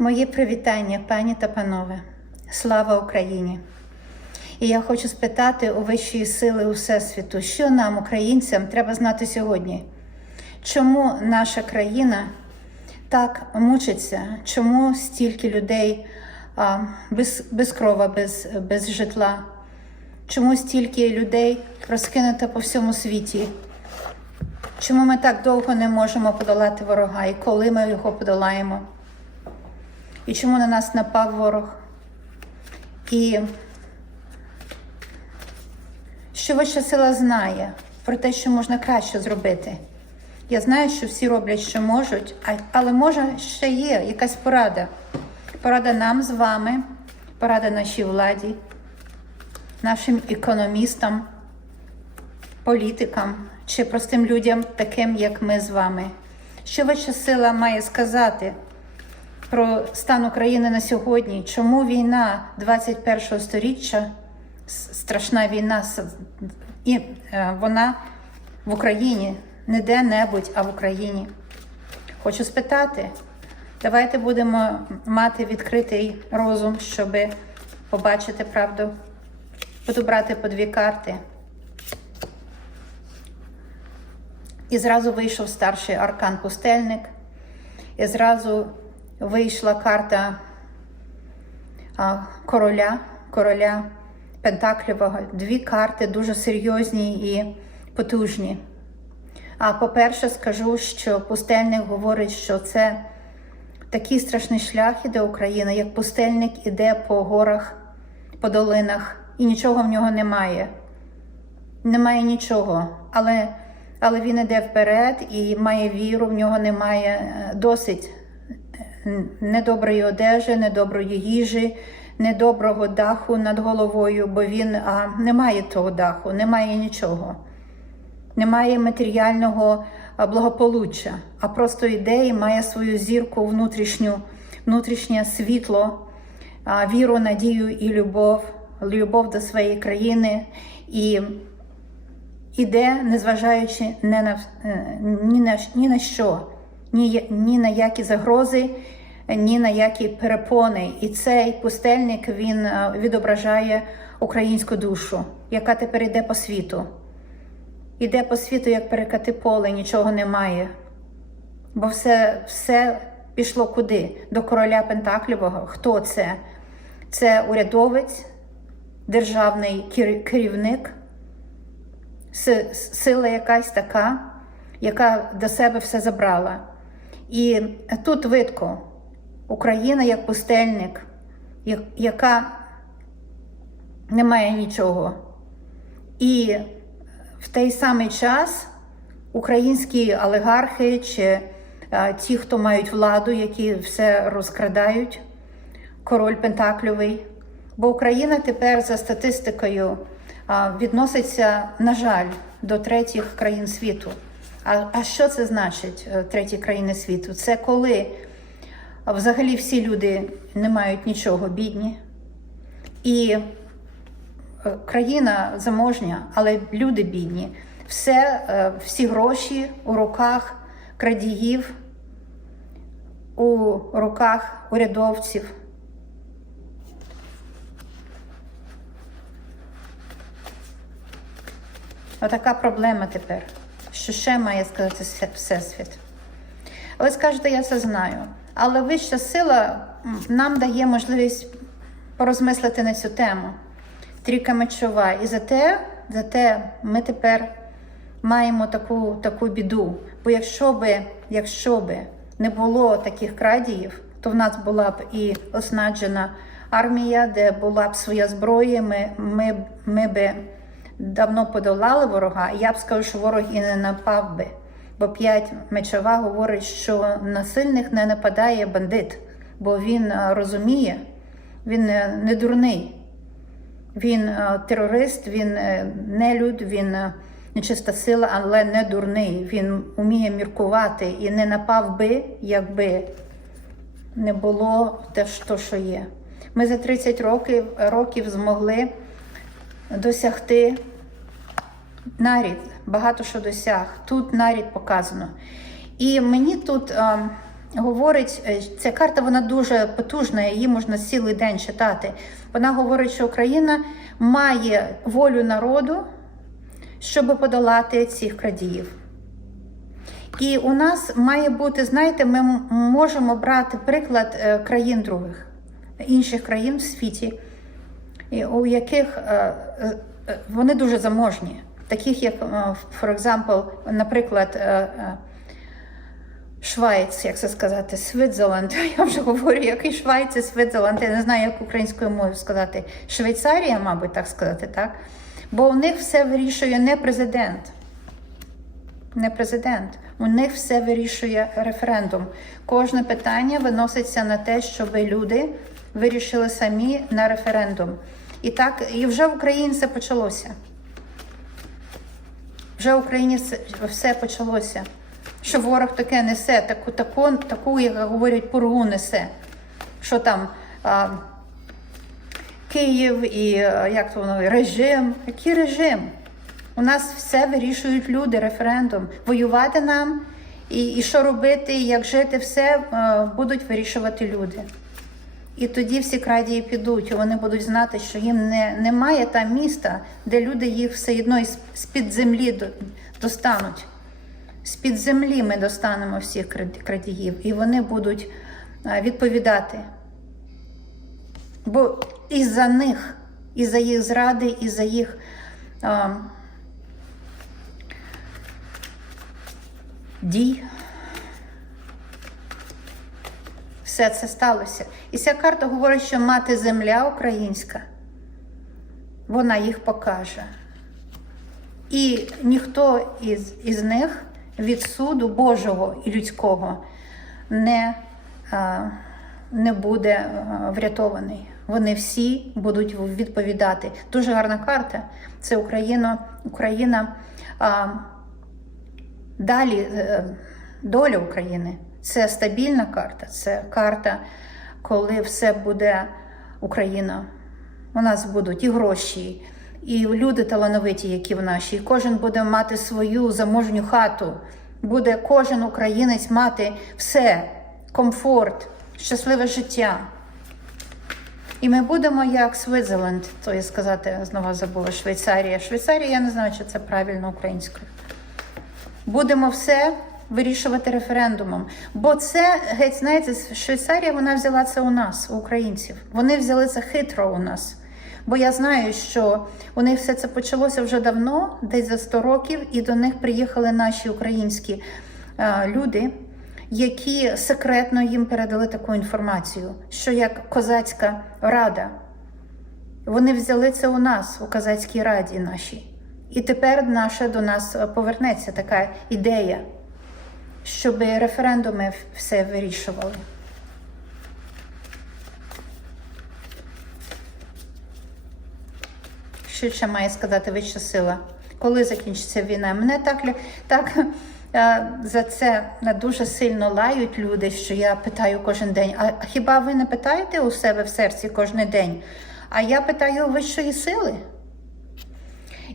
Мої привітання, пані та панове. Слава Україні! І я хочу спитати у вищої сили Всесвіту, що нам, українцям, треба знати сьогодні? Чому наша країна так мучиться? Чому стільки людей а, без, без крова, без, без житла? Чому стільки людей розкинуто по всьому світі? Чому ми так довго не можемо подолати ворога і коли ми його подолаємо? І чому на нас напав ворог? І що вища сила знає про те, що можна краще зробити. Я знаю, що всі роблять, що можуть, але може ще є якась порада. Порада нам з вами, порада нашій владі, нашим економістам, політикам чи простим людям, таким як ми з вами. Що вища сила має сказати про стан України на сьогодні? Чому війна 21 століття, с- страшна війна, і е, вона в Україні, не де-небудь, а в Україні? Хочу спитати. Давайте будемо мати відкритий розум, щоб побачити правду. Буду брати по дві карти. І зразу вийшов старший аркан пустельник, і зразу вийшла карта короля, короля Пентаклівого. Дві карти дуже серйозні і потужні. А по-перше, скажу, що пустельник говорить, що це такий страшний шлях іде Україна, як пустельник іде по горах, по долинах, і нічого в нього немає. Немає нічого, але, але він іде вперед і має віру, в нього немає е, досить недоброї одежі, недоброї їжі, недоброго даху над головою, бо він а, не має того даху, немає нічого. Немає матеріального благополуччя, а просто йде і має свою зірку внутрішню, внутрішнє світло, а, віру, надію і любов, любов до своєї країни. І іде, незважаючи не на, е, ні, на, ні на що, ні, ні на які загрози, ні на які перепони. І цей пустельник він е, відображає українську душу, яка тепер йде по світу. Іде по світу, як перекати поле, нічого немає. Бо все, все пішло куди? До короля Пентаклівого. Хто це? Це урядовець, державний керівник, сила якась така, яка до себе все забрала. І тут видко Україна як пустельник, яка не має нічого. І в той самий час українські олігархи чи ті, хто мають владу, які все розкрадають, король Пентакльовий. Бо Україна тепер за статистикою відноситься, на жаль, до третіх країн світу. А, а що це значить е, треті країни світу? Це коли взагалі всі люди не мають нічого, бідні. І е, країна заможня, але люди бідні. Все, е, всі гроші у руках крадіїв, у руках урядовців. Отака проблема тепер. Що ще має сказати Всесвіт? Ви скажете, я це знаю. Але вища сила нам дає можливість порозмислити на цю тему. Трійка мечова. І зате, зате ми тепер маємо таку, таку біду. Бо якщо би, якщо би не було таких крадіїв, то в нас була б і оснаджена армія, де була б своя зброя, ми, ми, ми би давно подолали ворога, я б сказав, що ворог і не напав би. Бо п'ять мечова говорить, що на сильних не нападає бандит, бо він е, розуміє, він е, не дурний. Він е, терорист, він нелюд, він нечиста сила, але не дурний. Він вміє міркувати і не напав би, якби не було те, що є. Ми за 30 років, років змогли досягти нарід, багато що досяг. Тут нарід показано. І мені тут е, говорить, е, ця карта вона дуже потужна, її можна цілий день читати. Вона говорить, що Україна має волю народу, щоб подолати цих крадіїв. І у нас має бути, знаєте, ми можемо брати приклад е, країн других, інших країн в світі, у яких е, вони дуже заможні, таких як, е, for example, наприклад, е, е, Швайц, як це сказати, Світзерленд. Я вже говорю, який Швайц і Світзерленд. Я не знаю, як українською мовою сказати. Швейцарія, мабуть, так сказати, так? Бо у них все вирішує не президент. Не президент. У них все вирішує референдум. Кожне питання виноситься на те, щоб люди вирішили самі на референдум. І так, і вже в Україні це почалося. Вже в Україні все- почалося. Що ворог таке несе, таку, таку, таку як говорять, пургу несе. Що там а, Київ і як то воно, режим. Який режим? У нас все вирішують люди, референдум. Воювати нам і, і що робити, як жити, все будуть вирішувати люди. І тоді всі крадії підуть, і вони будуть знати, що їм не, немає там міста, де люди їх все одно з-під землі до- достануть. З-під землі ми достанемо всіх крад- крадіїв, і вони будуть а, відповідати. Бо із-за них, із-за їх зради, із-за їх а, дій. Все це сталося. І ця карта говорить, що мати земля українська, вона їх покаже. І ніхто із, із них від суду Божого і людського не, не буде врятований. Вони всі будуть відповідати. Дуже гарна карта. Це Україна, Україна а, далі е, доля України. Це стабільна карта, це карта, коли все буде Україна. У нас будуть і гроші, і люди талановиті, які в нашій. І кожен буде мати свою заможню хату. Буде кожен українець мати все, комфорт, щасливе життя. І ми будемо як Світзерленд, то я сказати, знову забула Швейцарія. Швейцарія, я не знаю, чи це правильно українською. Будемо все вирішувати референдумом. Бо це, геть, знаєте, Швейцарія вона взяла це у нас, у українців. Вони взяли це хитро у нас. Бо я знаю, що у них все це почалося вже давно, десь за 100 років, і до них приїхали наші українські е, люди, які секретно їм передали таку інформацію, що як козацька рада. Вони взяли це у нас, у козацькій раді нашій. І тепер наша до нас е, повернеться така ідея, щоб референдуми все вирішували. Що ще має сказати вища сила? Коли закінчиться війна? Мене так, так е, за це дуже сильно лають люди, що я питаю кожен день. А хіба ви не питаєте у себе в серці кожен день? А я питаю вищої сили.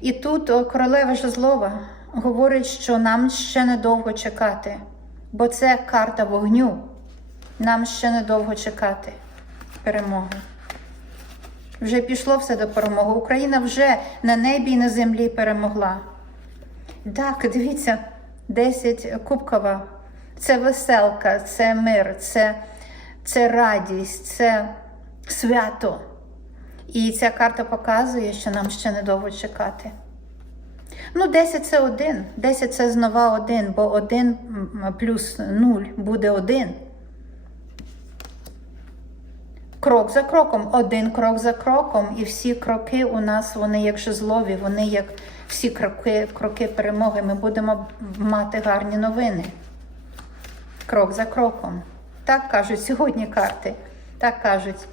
І тут королева Жезлова говорить, що нам ще недовго чекати, бо це карта вогню. Нам ще недовго чекати перемоги. Вже пішло все до перемоги. Україна вже на небі і на землі перемогла. Так, дивіться, 10 кубкова. Це веселка, це мир, це, це радість, це свято. І ця карта показує, що нам ще недовго чекати. Ну, 10 це один. 10 це знову один, бо 1 плюс 0 буде 1. Крок за кроком, один крок за кроком, і всі кроки у нас вони як жезлові, вони як всі кроки, кроки перемоги. Ми будемо мати гарні новини. Крок за кроком. Так кажуть сьогодні карти. Так кажуть.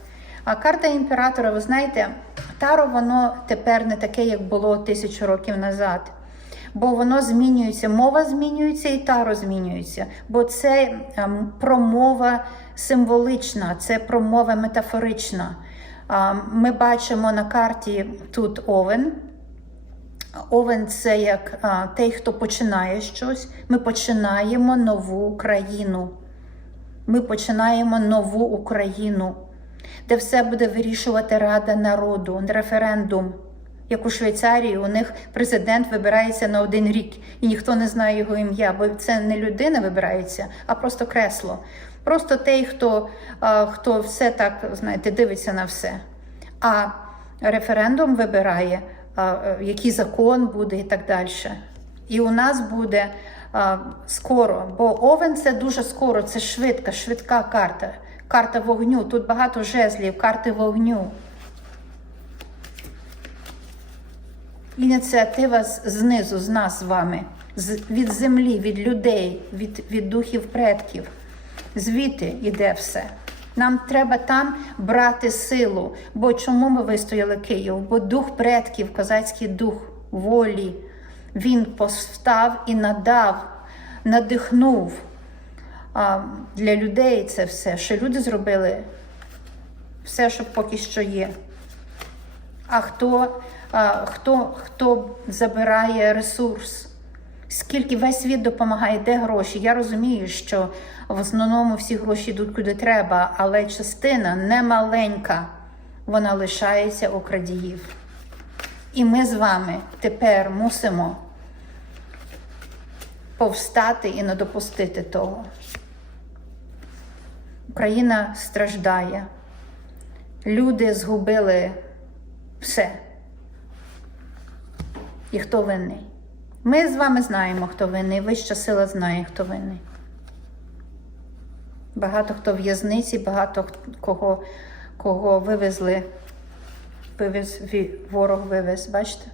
А карта імператора, ви знаєте, таро воно тепер не таке, як було тисячу років назад. Бо воно змінюється, мова змінюється і таро змінюється. Бо це ем, промова символична, це промова метафорична. Ми бачимо на карті тут овен. Овен це як той, хто починає щось. Ми починаємо нову країну. Ми починаємо нову Україну, де все буде вирішувати Рада народу, референдум. Як у Швейцарії, у них президент вибирається на один рік, і ніхто не знає його ім'я, бо це не людина вибирається, а просто кресло. Просто той, хто, хто все так, знаєте, дивиться на все. А референдум вибирає, який закон буде і так далі. І у нас буде скоро, бо овен це дуже скоро, це швидка, швидка карта. Карта вогню. Тут багато жезлів, карти вогню. Ініціатива знизу, з нас з вами, від землі, від людей, від, від духів предків. Звідти йде все. Нам треба там брати силу. Бо чому ми вистояли Київ? Бо дух предків, козацький дух волі, він повстав і надав, надихнув а, для людей це все, що люди зробили все, що поки що є. А хто, а, хто, хто забирає ресурс? Скільки весь світ допомагає, де гроші? Я розумію, що в основному всі гроші йдуть куди треба, але частина немаленька, вона лишається у крадіїв. І ми з вами тепер мусимо повстати і не допустити того. Україна страждає. Люди згубили все. І хто винний? Ми з вами знаємо, хто винний. Вища сила знає, хто винний. Багато хто в'язниці, багато кого, кого вивезли, вивез, ворог вивез, бачите?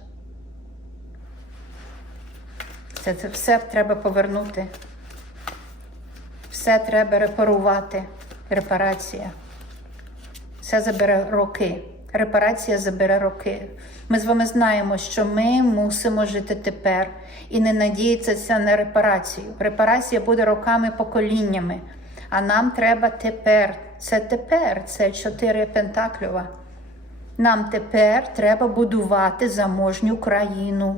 Це, це все треба повернути. Все треба репарувати. Репарація. Це забере роки. Репарація забере роки. Ми з вами знаємо, що ми мусимо жити тепер і не надіятися на репарацію. Репарація буде роками, поколіннями. А нам треба тепер. Це тепер, це чотири пентаклюва. Нам тепер треба будувати заможню країну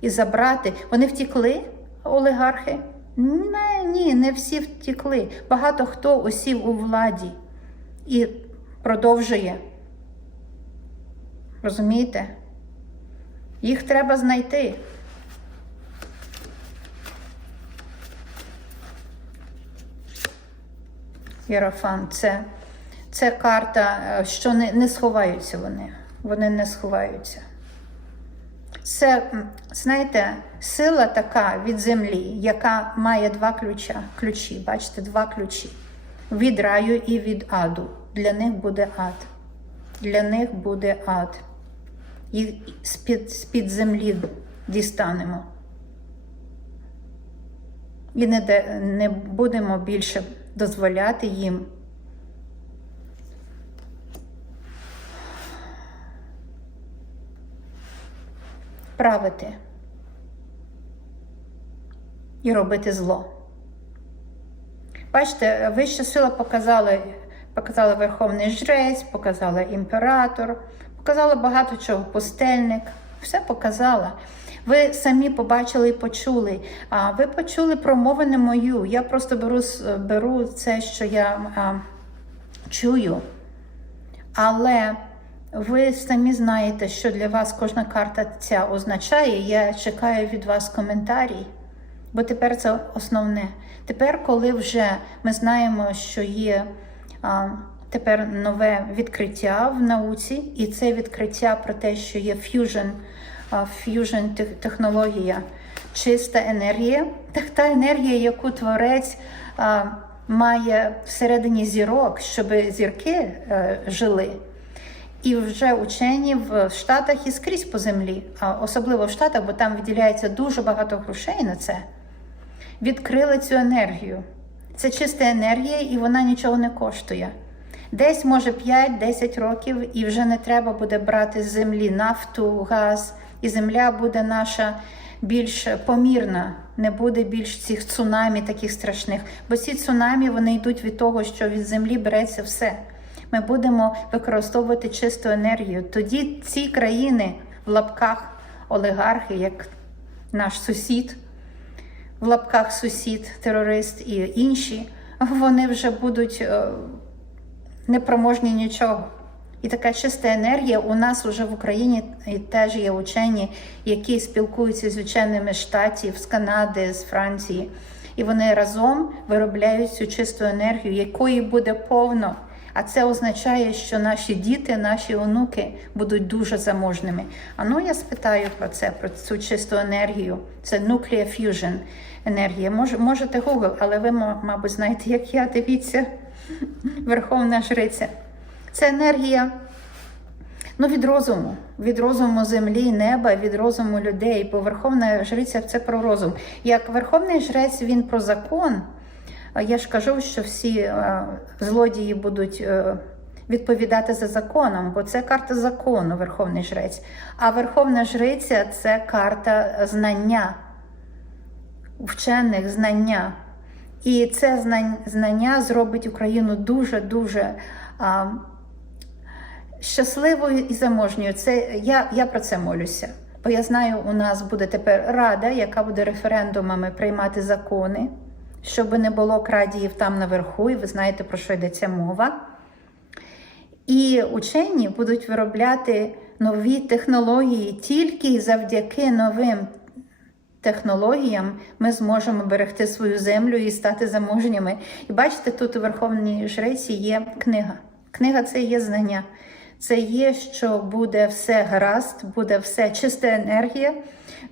і забрати. Вони втікли, олігархи? Не, ні, не всі втікли. Багато хто осів у владі і продовжує. Розумієте? Їх треба знайти. Єрофан, це, це карта, е, що не, не сховаються вони. Вони не сховаються. Це, знаєте, сила така від землі, яка має два ключа, ключі, бачите, два ключі. Від раю і від аду. Для них буде ад. Для них буде ад. Їх з-під, землі дістанемо. І не, не будемо більше дозволяти їм правити і робити зло. Бачите, вища сила показала, показала Верховний Жрець, показала імператор, показала багато чого, пустельник, все показала. Ви самі побачили і почули. А ви почули промови не мою. Я просто беру, беру це, що я а, чую. Але ви самі знаєте, що для вас кожна карта ця означає. Я чекаю від вас коментарій, бо тепер це основне. Тепер, коли вже ми знаємо, що є а, тепер нове відкриття в науці, і це відкриття про те, що є ф'южн, ф'южн технологія, чиста енергія, так та енергія, яку творець а, має всередині зірок, щоб зірки е, жили. І вже учені в Штатах і скрізь по землі, а особливо в Штатах, бо там виділяється дуже багато грошей на це, відкрили цю енергію. Це чиста енергія, і вона нічого не коштує. Десь, може, 5-10 років, і вже не треба буде брати з землі нафту, газ, і земля буде наша більш помірна, не буде більш цих цунамі таких страшних. Бо ці цунамі вони йдуть від того, що від землі береться все. Ми будемо використовувати чисту енергію. Тоді ці країни в лапках олігархи, як наш сусід, в лапках сусід, терорист і інші, вони вже будуть е, непроможні нічого. І така чиста енергія у нас вже в Україні і теж є учені, які спілкуються з ученими штатів, з Канади, з Франції. І вони разом виробляють цю чисту енергію, якої буде повно. А це означає, що наші діти, наші онуки будуть дуже заможними. А ну я спитаю про це, про цю чисту енергію. Це nuclear fusion енергія. Мож, можете Google, але ви, мабуть, знаєте, як я дивіться, Верховна Жриця. Це енергія ну, від розуму, від розуму землі, неба, від розуму людей. Бо Верховна Жриця це про розум. Як Верховний Жрець він про закон. Я ж кажу, що всі е, злодії будуть е, відповідати за законом, бо це карта закону, Верховний Жрець. А Верховна Жриця це карта знання, вчених знання. І це знання зробить Україну дуже-дуже щасливою і заможньою. Це я, я про це молюся. Бо я знаю, у нас буде тепер рада, яка буде референдумами приймати закони, щоб не було крадіїв там наверху, і ви знаєте, про що йдеться мова. І учені будуть виробляти нові технології тільки завдяки новим технологіям ми зможемо берегти свою землю і стати заможніми. І бачите, тут у Верховній Жреці є книга. Книга це є знання. Це є, що буде все гаразд, буде все чиста енергія.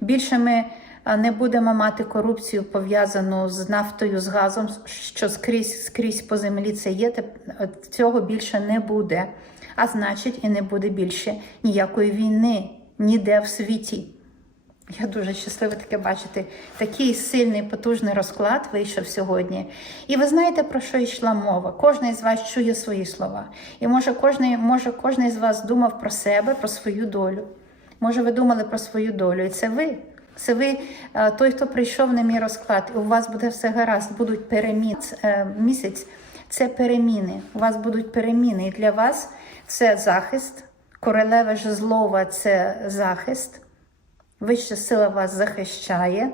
Більше ми не будемо мати корупцію пов'язану з нафтою, з газом, що скрізь скрізь по землі це є. Цього більше не буде. А значить, і не буде більше ніякої війни ніде в світі. Я дуже щаслива таке бачити. Такий сильний, потужний розклад вийшов сьогодні. І ви знаєте, про що йшла мова? Кожен з вас чує свої слова. І може кожен, може, кожен з вас думав про себе, про свою долю. Може, ви думали про свою долю. І це ви. Це ви, е, той, хто прийшов на мій розклад, і у вас буде все гаразд, будуть переміни. Е, Місяць це переміни. У вас будуть переміни. І для вас це захист. Королева жезлова це захист. Вища сила вас захищає,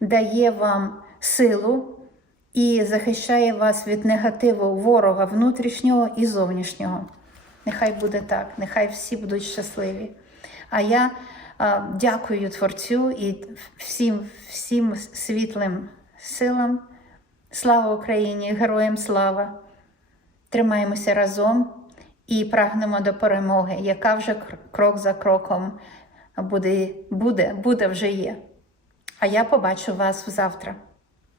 дає вам силу і захищає вас від негативу ворога внутрішнього і зовнішнього. Нехай буде так, нехай всі будуть щасливі. А я дякую Творцю і всім, всім світлим силам. Слава Україні! Героям слава! Тримаємося разом і прагнемо до перемоги, яка вже крок за кроком буде, буде, буде вже є. А я побачу вас завтра.